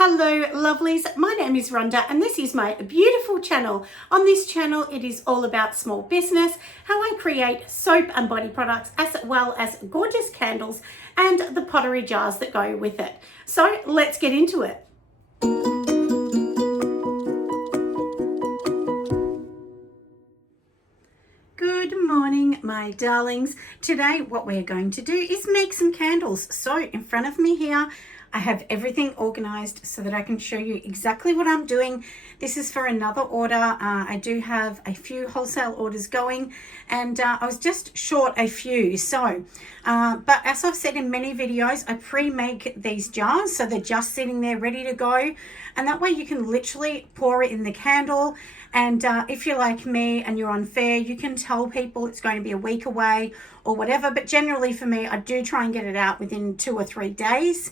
Hello lovelies, my name is Rhonda and this is my beautiful channel. On this channel it is all about small business, how I create soap and body products as well as gorgeous candles and the pottery jars that go with it. So let's get into it. Good morning my darlings. Today what we're going to do is make some candles. So in front of me here I have everything organized so that I can show you exactly what I'm doing. This is for another order. I do have a few wholesale orders going and I was just short a few. So, but as I've said in many videos, I pre-make these jars so they're just sitting there ready to go. And that way you can literally pour it in the candle. And if you're like me and you're on fair, you can tell people it's going to be a week away or whatever. But generally for me, I do try and get it out within 2 or 3 days.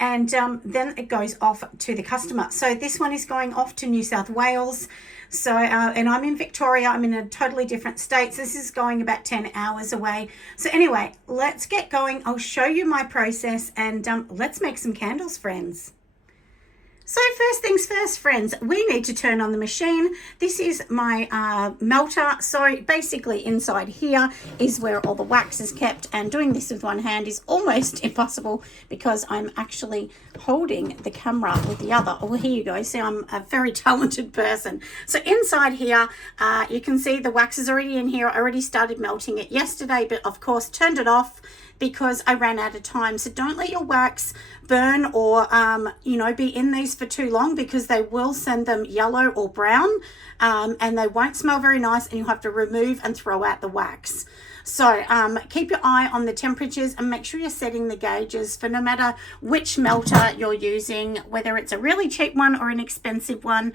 And then it goes off to the customer. So this one is going off to New South Wales. So, and I'm in Victoria. I'm in a totally different state. So this is going about 10 hours away. So anyway, let's get going. I'll show you my process and let's make some candles, friends. So first things first, friends, we need to turn on the machine. This is my melter. So basically inside here is where all the wax is kept, and doing this with one hand is almost impossible because I'm actually holding the camera with the other. Oh, here you go. See, I'm a very talented person. So inside here, you can see the wax is already in here. I already started melting it yesterday, but of course turned it off because I ran out of time. So don't let your wax burn or, be in these for too long because they will send them yellow or brown and they won't smell very nice and you'll have to remove and throw out the wax. So keep your eye on the temperatures and make sure you're setting the gauges for no matter which melter you're using, whether it's a really cheap one or an expensive one,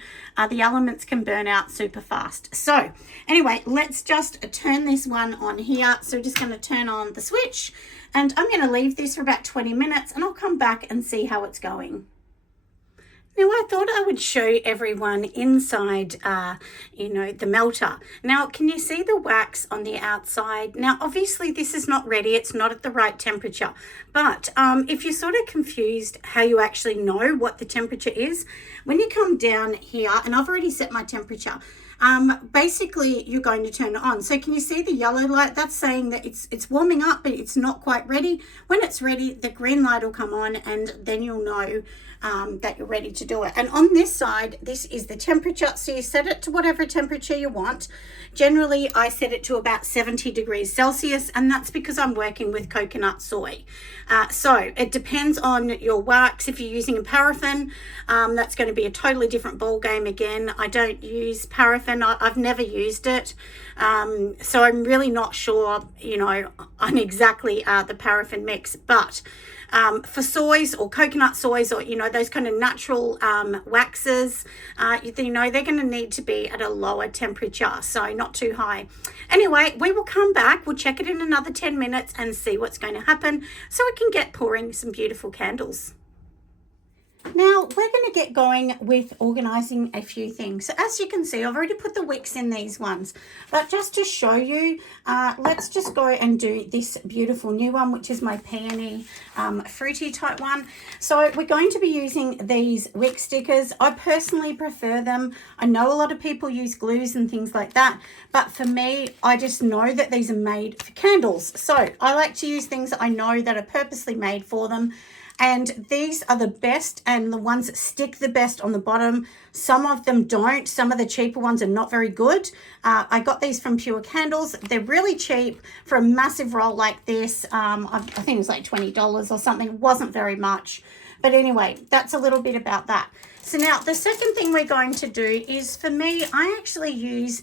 the elements can burn out super fast. So anyway, let's just turn this one on here. So we're just going to turn on the switch and I'm going to leave this for about 20 minutes and I'll come back and see how it's going. Now, I thought I would show everyone inside, the melter. Now, can you see the wax on the outside? Now, obviously, this is not ready. It's not at the right temperature. But if you're sort of confused how you actually know what the temperature is, when you come down here, and I've already set my temperature, basically you're going to turn it on. So can you see the yellow light? That's saying that it's warming up, but it's not quite ready. When it's ready, the green light will come on and then you'll know that you're ready to do it. And on this side, this is the temperature. So you set it to whatever temperature you want. Generally, I set it to about 70 degrees Celsius, and that's because I'm working with coconut soy. So it depends on your wax. If you're using a paraffin, that's going to be a totally different ball game again. I don't use paraffin. I've never used it. So I'm really not sure, on exactly the paraffin mix, but for soys or coconut soys or, those kind of natural waxes, they're going to need to be at a lower temperature, so not too high. Anyway, we will come back. We'll check it in another 10 minutes and see what's going to happen so we can get pouring some beautiful candles. Now we're going to get going with organizing a few things. So as you can see, I've already put the wicks in these ones, but just to show you, let's just go and do this beautiful new one, which is my peony fruity type one. So we're going to be using these wick stickers. I personally prefer them. I know a lot of people use glues and things like that, but for me, I just know that these are made for candles. So I like to use things that I know that are purposely made for them. And these are the best and the ones that stick the best on the bottom. Some of them don't. Some of the cheaper ones are not very good. I got these from Pure Candles. They're really cheap for a massive roll like this. I think it was like $20 or something. It wasn't very much. But anyway, that's a little bit about that. So now the second thing we're going to do is, for me, I actually use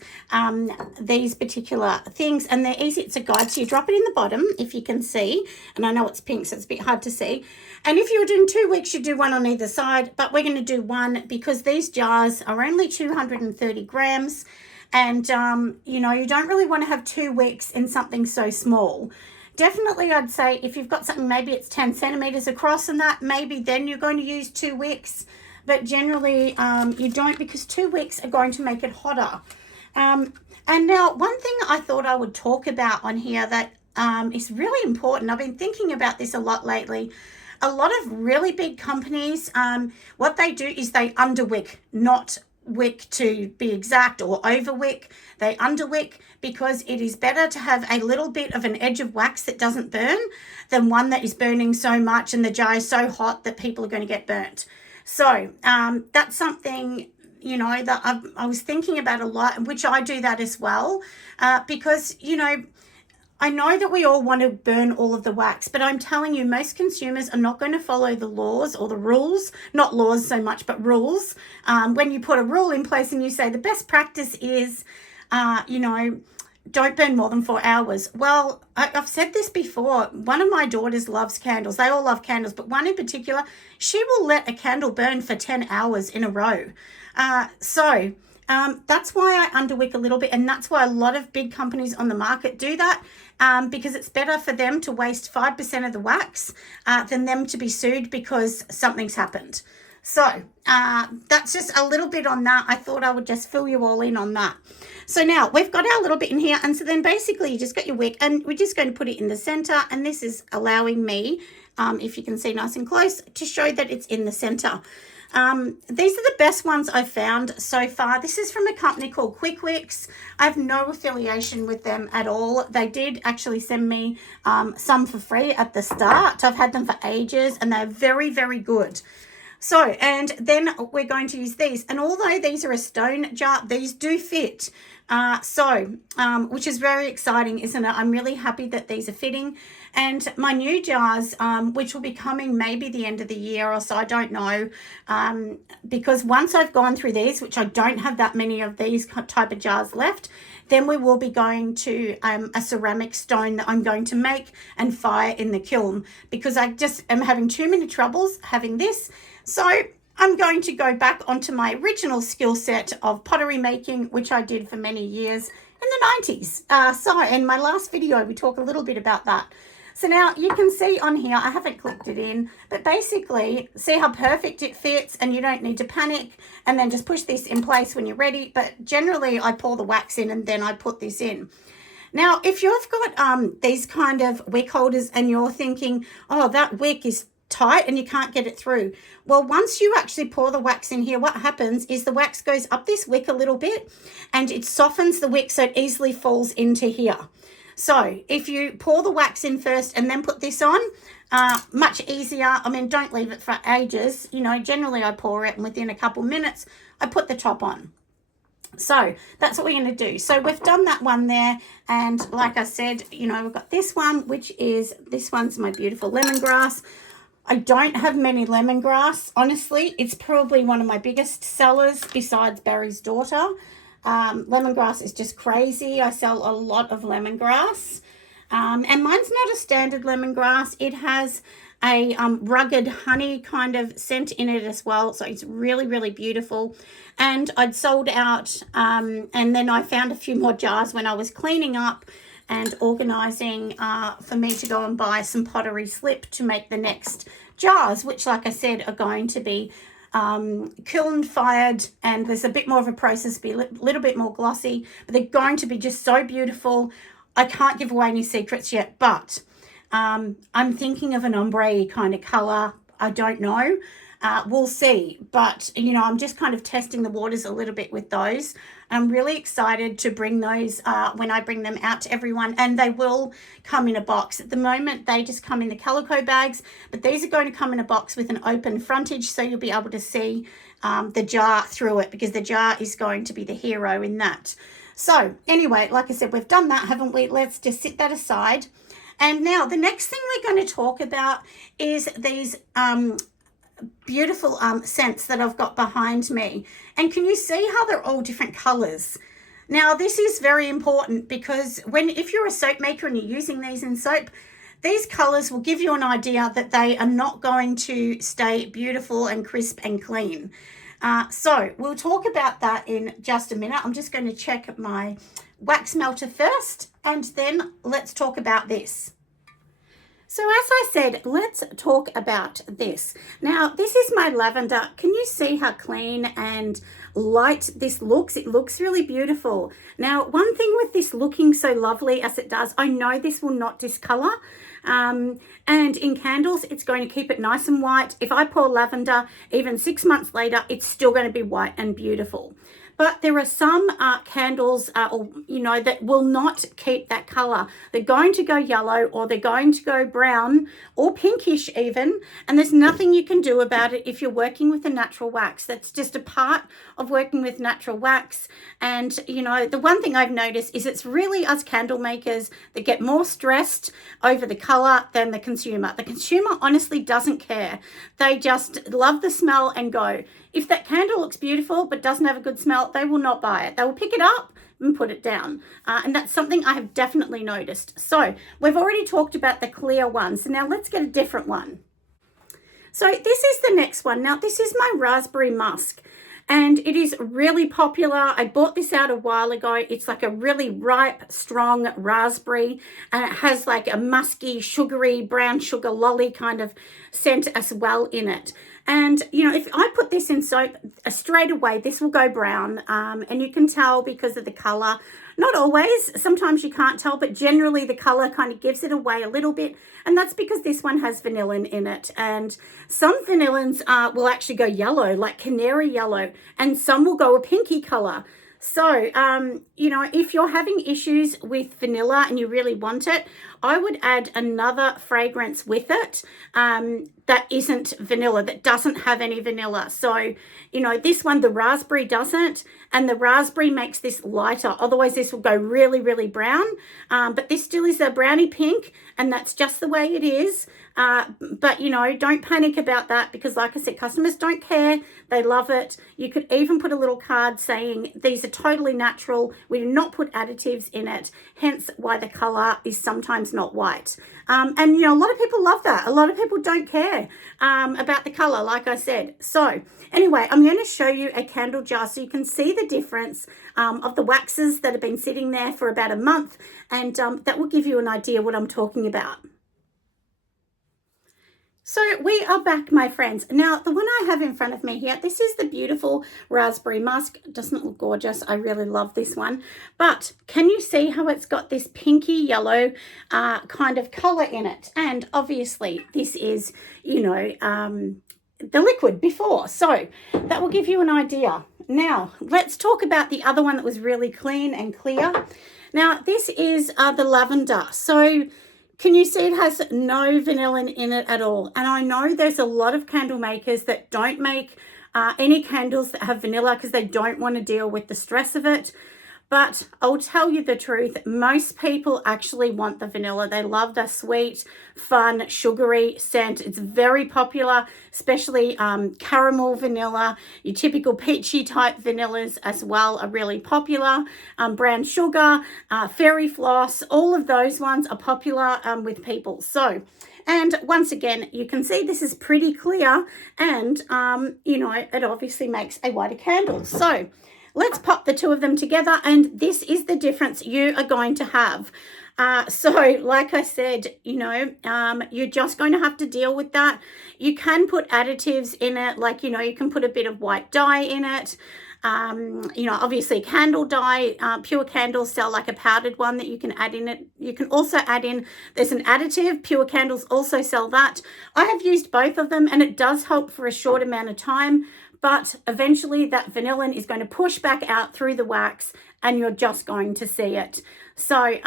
these particular things, and they're easy. It's a guide. So you drop it in the bottom, if you can see. And I know it's pink, so it's a bit hard to see. And if you were doing 2 wicks, you'd do one on either side. But we're going to do one because these jars are only 230 grams. And, you don't really want to have 2 wicks in something so small. Definitely, I'd say if you've got something, maybe it's 10 centimeters across and that, maybe then you're going to use 2 wicks. But generally, you don't, because 2 wicks are going to make it hotter. And now, one thing I thought I would talk about on here that is really important. I've been thinking about this a lot lately. a lot of really big companies, what they do is they underwick, not wick to be exact, or overwick. They underwick because it is better to have a little bit of an edge of wax that doesn't burn than one that is burning so much and the jar is so hot that people are going to get burnt. So that's something, you know, that I was thinking about a lot, which I do that as well, because, you know, I know that we all want to burn all of the wax, but I'm telling you, most consumers are not going to follow the laws or the rules, not laws so much, but rules. When you put a rule in place and you say the best practice is, you know, don't burn more than 4 hours. Well, I've said this before. One of my daughters loves candles. They all love candles, but one in particular, she will let a candle burn for 10 hours in a row. That's why I underwick a little bit, and that's why a lot of big companies on the market do that, because it's better for them to waste 5% of the wax than them to be sued because something's happened. So that's just a little bit on that. I thought I would just fill you all in on that. So now we've got our little bit in here, and so then basically you just got your wick, and we're just going to put it in the center, and this is allowing me, if you can see nice and close, to show that it's in the center. These are the best ones I've found so far. This is from a company called Quick Wicks. I have no affiliation with them at all. They did actually send me some for free at the start. I've had them for ages, and they're very, very good. So, and then we're going to use these. And although these are a stone jar, these do fit. Which is very exciting, isn't it? I'm really happy that these are fitting. And my new jars, which will be coming maybe the end of the year or so, I don't know, because once I've gone through these, which I don't have that many of these type of jars left, then we will be going to a ceramic stone that I'm going to make and fire in the kiln, because I just am having too many troubles having this. So I'm going to go back onto my original skill set of pottery making, which I did for many years in the 90s. In my last video, we talk a little bit about that. So now you can see on here, I haven't clicked it in, but basically see how perfect it fits, and you don't need to panic and then just push this in place when you're ready. But generally I pour the wax in and then I put this in. Now, if you've got these kind of wick holders and you're thinking, oh, that wick is tight and you can't get it through. Well, once you actually pour the wax in here, what happens is the wax goes up this wick a little bit and it softens the wick so it easily falls into here. So if you pour the wax in first and then put this on, much easier. I mean, don't leave it for ages. You know, generally I pour it and within a couple minutes I put the top on. So that's what we're going to do. So we've done that one there, and like I said, you know, we've got this one, which is, this one's my beautiful lemongrass. I don't have many lemongrass, honestly. It's probably one of my biggest sellers besides Barry's daughter. Lemongrass is just crazy. I sell a lot of lemongrass. And mine's not a standard lemongrass. It has a rugged honey kind of scent in it as well. So it's really, really beautiful. And I'd sold out, and then I found a few more jars when I was cleaning up and organising for me to go and buy some pottery slip to make the next jars, which, like I said, are going to be kiln fired, and there's a bit more of a process, be a little bit more glossy, but they're going to be just so beautiful. I can't give away any secrets yet, but I'm thinking of an ombre kind of colour. I don't know. We'll see. But, you know, I'm just kind of testing the waters a little bit with those. I'm really excited to bring those when I bring them out to everyone, and they will come in a box. At the moment, they just come in the calico bags, but these are going to come in a box with an open frontage, so you'll be able to see the jar through it, because the jar is going to be the hero in that. So anyway, like I said, we've done that, haven't we? Let's just sit that aside. And now the next thing we're going to talk about is these beautiful scents that I've got behind me. And can you see how they're all different colors? Now, this is very important, because if you're a soap maker and you're using these in soap, these colors will give you an idea that they are not going to stay beautiful and crisp and clean. So we'll talk about that in just a minute. I'm just going to check my wax melter first, and then let's talk about this. So as I said, let's talk about this. Now, this is my lavender. Can you see how clean and light this looks? It looks really beautiful. Now, one thing with this looking so lovely as it does, I know this will not discolor. And in candles, it's going to keep it nice and white. If I pour lavender, even 6 months later, it's still going to be white and beautiful. But there are some candles, that will not keep that color. They're going to go yellow, or they're going to go brown or pinkish even. And there's nothing you can do about it if you're working with a natural wax. That's just a part of working with natural wax. And, the one thing I've noticed is it's really us candle makers that get more stressed over the color than the consumer. The consumer honestly doesn't care. They just love the smell and go. If that candle looks beautiful but doesn't have a good smell, they will not buy it. They will pick it up and put it down. And that's something I have definitely noticed. So we've already talked about the clear one. So now let's get a different one. So this is the next one. Now this is my raspberry musk. And it is really popular. I bought this out a while ago. It's like a really ripe, strong raspberry. And it has like a musky, sugary, brown sugar lolly kind of scent as well in it. And, if I put this in soap, straight away, this will go brown. And you can tell because of the color. Not always. Sometimes you can't tell, but generally the color kind of gives it away a little bit. And that's because this one has vanillin in it. And some vanillins will actually go yellow, like canary yellow. And some will go a pinky color. So, if you're having issues with vanilla and you really want it, I would add another fragrance with it that isn't vanilla, that doesn't have any vanilla. So, this one, the raspberry doesn't, and the raspberry makes this lighter. Otherwise, this will go really, really brown. But this still is a brownie pink, and that's just the way it is. But, don't panic about that because, like I said, customers don't care. They love it. You could even put a little card saying these are totally natural. We do not put additives in it, hence why the color is sometimes not white. And, a lot of people love that. A lot of people don't care about the color, like I said. So anyway, I'm going to show you a candle jar so you can see the difference of the waxes that have been sitting there for about a month. And that will give you an idea what I'm talking about. So we are back, my friends. Now, the one I have in front of me here, this is the beautiful raspberry musk. Doesn't it look gorgeous? I really love this one. But can you see how it's got this pinky yellow kind of color in it? And obviously this is, the liquid before. So that will give you an idea. Now, let's talk about the other one that was really clean and clear. Now, this is the lavender. So can you see it has no vanillin in it at all? And I know there's a lot of candle makers that don't make any candles that have vanilla because they don't want to deal with the stress of it. But I'll tell you the truth, most people actually want the vanilla. They love the sweet, fun, sugary scent. It's very popular, especially caramel vanilla. Your typical peachy type vanillas as well are really popular. Brown sugar, fairy floss, all of those ones are popular with people. So, and once again, you can see this is pretty clear and, it obviously makes a whiter candle. So let's pop the two of them together, and this is the difference you are going to have. So like I said, you're just going to have to deal with that. You can put additives in it, like, you can put a bit of white dye in it. Obviously candle dye, pure candles sell like a powdered one that you can add in it. You can also add in, there's an additive, pure candles also sell that. I have used both of them and it does help for a short amount of time. But eventually that vanillin is going to push back out through the wax and you're just going to see it. So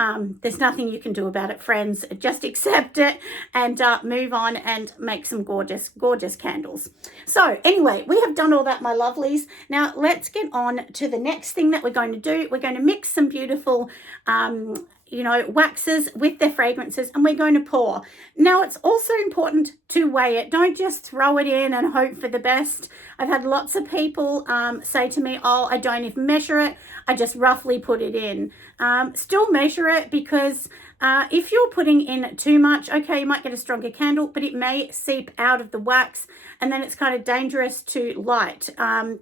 there's nothing you can do about it, friends. Just accept it and move on and make some gorgeous, gorgeous candles. So anyway, we have done all that, my lovelies. Now let's get on to the next thing that we're going to do. We're going to mix some beautiful waxes with their fragrances, and we're going to pour. Now, it's also important to weigh it. Don't just throw it in and hope for the best. I've had lots of people say to me, oh, I don't even measure it. I just roughly put it in. Still measure it, because if you're putting in too much, okay, you might get a stronger candle, but it may seep out of the wax, and then it's kind of dangerous to light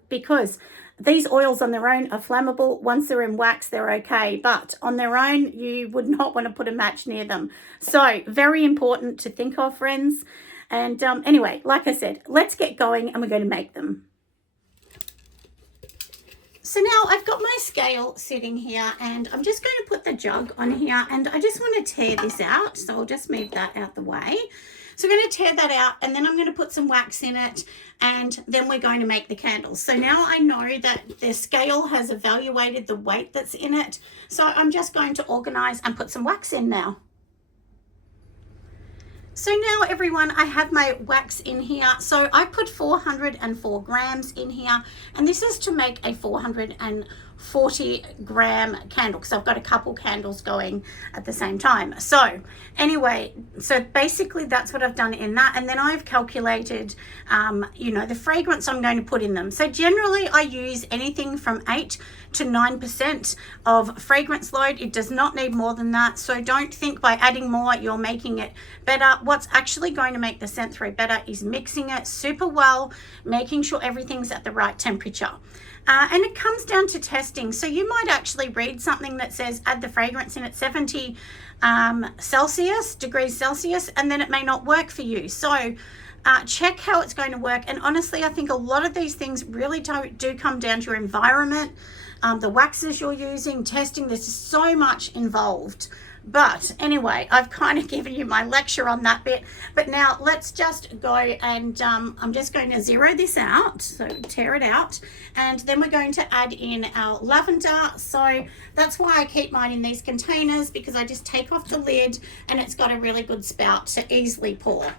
because these oils on their own are flammable. Once they're in wax, they're okay. But on their own, you would not want to put a match near them. So very important to think of, friends. And anyway, like I said, let's get going and we're going to make them. So now I've got my scale sitting here, and I'm just going to put the jug on here, and I just want to tear this out. So I'll just move that out the way. So I'm going to tear that out, and then I'm going to put some wax in it, and then we're going to make the candles. So now I know that the scale has evaluated the weight that's in it. So I'm just going to organize and put some wax in now. So now everyone, I have my wax in here. So I put 404 grams in here, and this is to make a 440 gram candle, because I've got a couple candles going at the same time. So anyway, so basically that's what I've done in that, and then I've calculated the fragrance I'm going to put in them. So generally I use anything from 8 to 9% of fragrance load. It does not need more than that, so don't think by adding more you're making it better. What's actually going to make the scent throw better is mixing it super well, making sure everything's at the right temperature. And it comes down to testing. So you might actually read something that says add the fragrance in at 70 degrees Celsius, and then it may not work for you. So check how it's going to work. And honestly, I think a lot of these things really do come down to your environment, the waxes you're using, testing. There's just so much involved. But anyway, I've kind of given you my lecture on that bit. But now let's just go, and I'm just going to zero this out. So tear it out. And then we're going to add in our lavender. So that's why I keep mine in these containers, because I just take off the lid and it's got a really good spout to easily pour.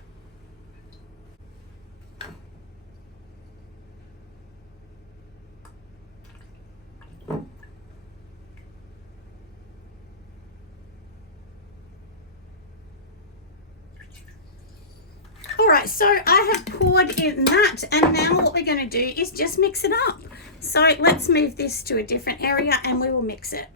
All right, so I have poured in that, and now what we're going to do is just mix it up. So let's move this to a different area and we will mix it.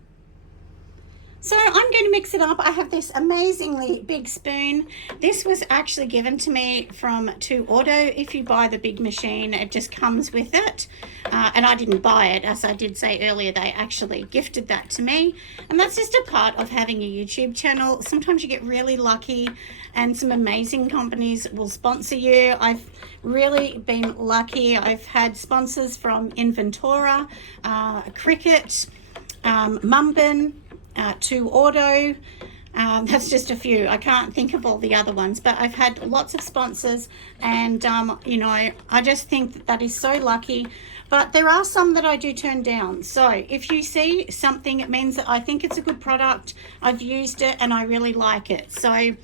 So I'm going to mix it up. I have this amazingly big spoon. This was actually given to me from 2 Auto. If you buy the big machine, it just comes with it. And I didn't buy it. As I did say earlier, they actually gifted that to me. And that's just a part of having a YouTube channel. Sometimes you get really lucky and some amazing companies will sponsor you. I've really been lucky. I've had sponsors from Inventora, Cricket, Melbourne, 2 Auto. That's just a few. I can't think of all the other ones, but I've had lots of sponsors, and I just think that is so lucky. But there are some that I do turn down. So if you see something, it means that I think it's a good product. I've used it and I really like it. So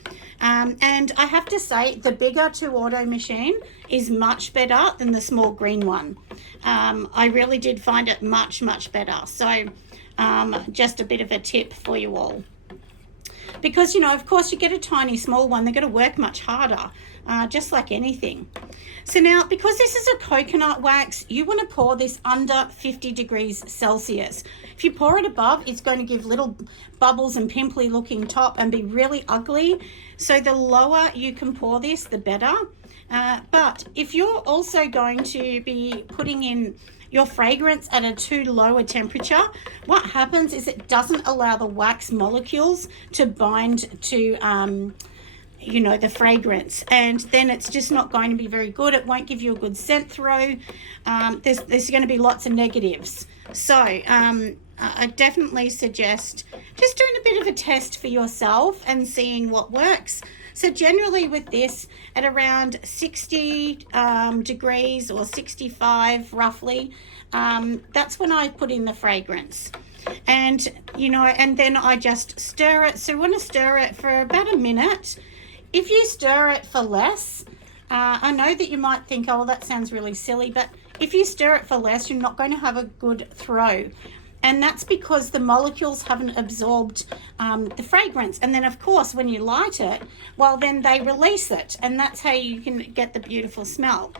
and I have to say, the bigger 2 Auto machine is much better than the small green one. I really did find it much better. So just a bit of a tip for you all, because of course you get a tiny small one, they're going to work much harder, just like anything. So now, because this is a coconut wax, you want to pour this under 50 degrees Celsius. If you pour it above, it's going to give little bubbles and pimply looking top and be really ugly. So the lower you can pour this, the better. But if you're also going to be putting in your fragrance at a too low a temperature, what happens is it doesn't allow the wax molecules to bind to the fragrance, and then it's just not going to be very good. It won't give you a good scent throw. There's going to be lots of negatives. So I definitely suggest just doing a bit of a test for yourself and seeing what works. So generally with this, at around 60 degrees or 65 roughly, that's when I put in the fragrance. And and then I just stir it. So we want to stir it for about a minute. If you stir it for less, I know that you might think, oh, that sounds really silly, but if you stir it for less, you're not going to have a good throw. And that's because the molecules haven't absorbed the fragrance. And then, of course, when you light it, well, then they release it. And that's how you can get the beautiful smell.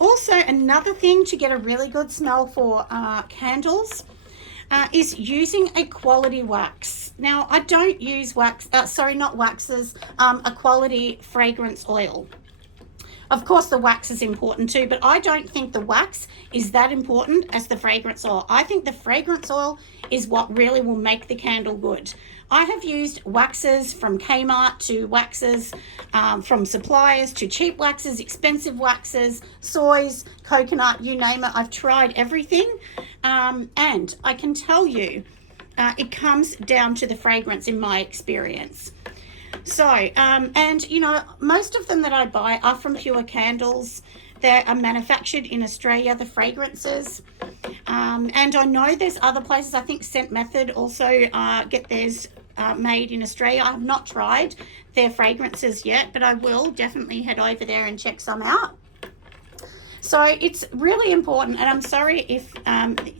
Also, another thing to get a really good smell for candles is using a quality wax. Now, I don't use a quality fragrance oil. Of course, the wax is important too, but I don't think the wax is that important as the fragrance oil. I think the fragrance oil is what really will make the candle good. I have used waxes from Kmart to waxes from suppliers to cheap waxes, expensive waxes, soys, coconut, you name it. I've tried everything. And I can tell you, it comes down to the fragrance in my experience. So, and you know, most of them that I buy are from Pure Candles. They are manufactured in Australia, the fragrances. And I know there's other places. I think Scent Method also get theirs made in Australia. I have not tried their fragrances yet, but I will definitely head over there and check some out. So it's really important, and I'm sorry if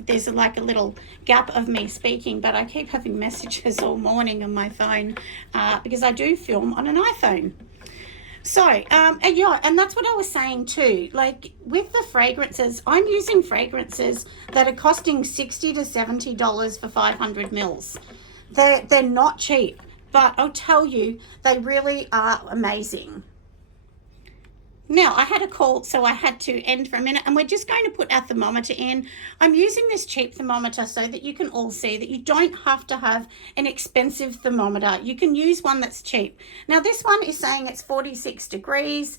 there's like a little gap of me speaking, but I keep having messages all morning on my phone because I do film on an iPhone. So, and yeah, and that's what I was saying too. Like with the fragrances, I'm using fragrances that are costing $60 to $70 for 500 mils. They're not cheap, but I'll tell you, they really are amazing. Now, I had a call, so I had to end for a minute, and we're just going to put our thermometer in. I'm using this cheap thermometer so that you can all see that you don't have to have an expensive thermometer. You can use one that's cheap. Now, this one is saying it's 46 degrees,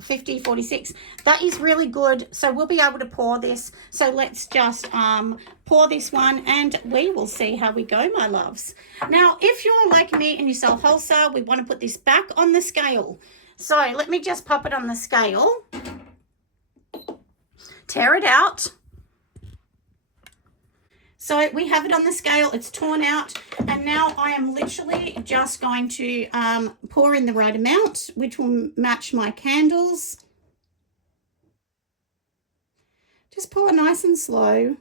50, 46. That is really good, so we'll be able to pour this. So let's just pour this one, and we will see how we go, my loves. Now, if you're like me and you sell wholesale, we want to put this back on the scale. So let me just pop it on the scale, tear it out. So we have it on the scale, it's torn out, and now I am literally just going to pour in the right amount, which will match my candles. Just pour nice and slow.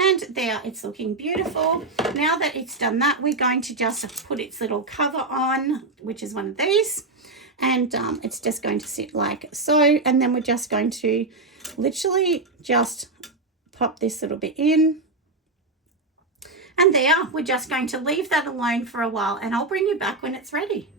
And there, it's looking beautiful. Now that it's done that, we're going to just put its little cover on, which is one of these. And it's just going to sit like so. And then we're just going to literally just pop this little bit in. And there, we're just going to leave that alone for a while. And I'll bring you back when it's ready.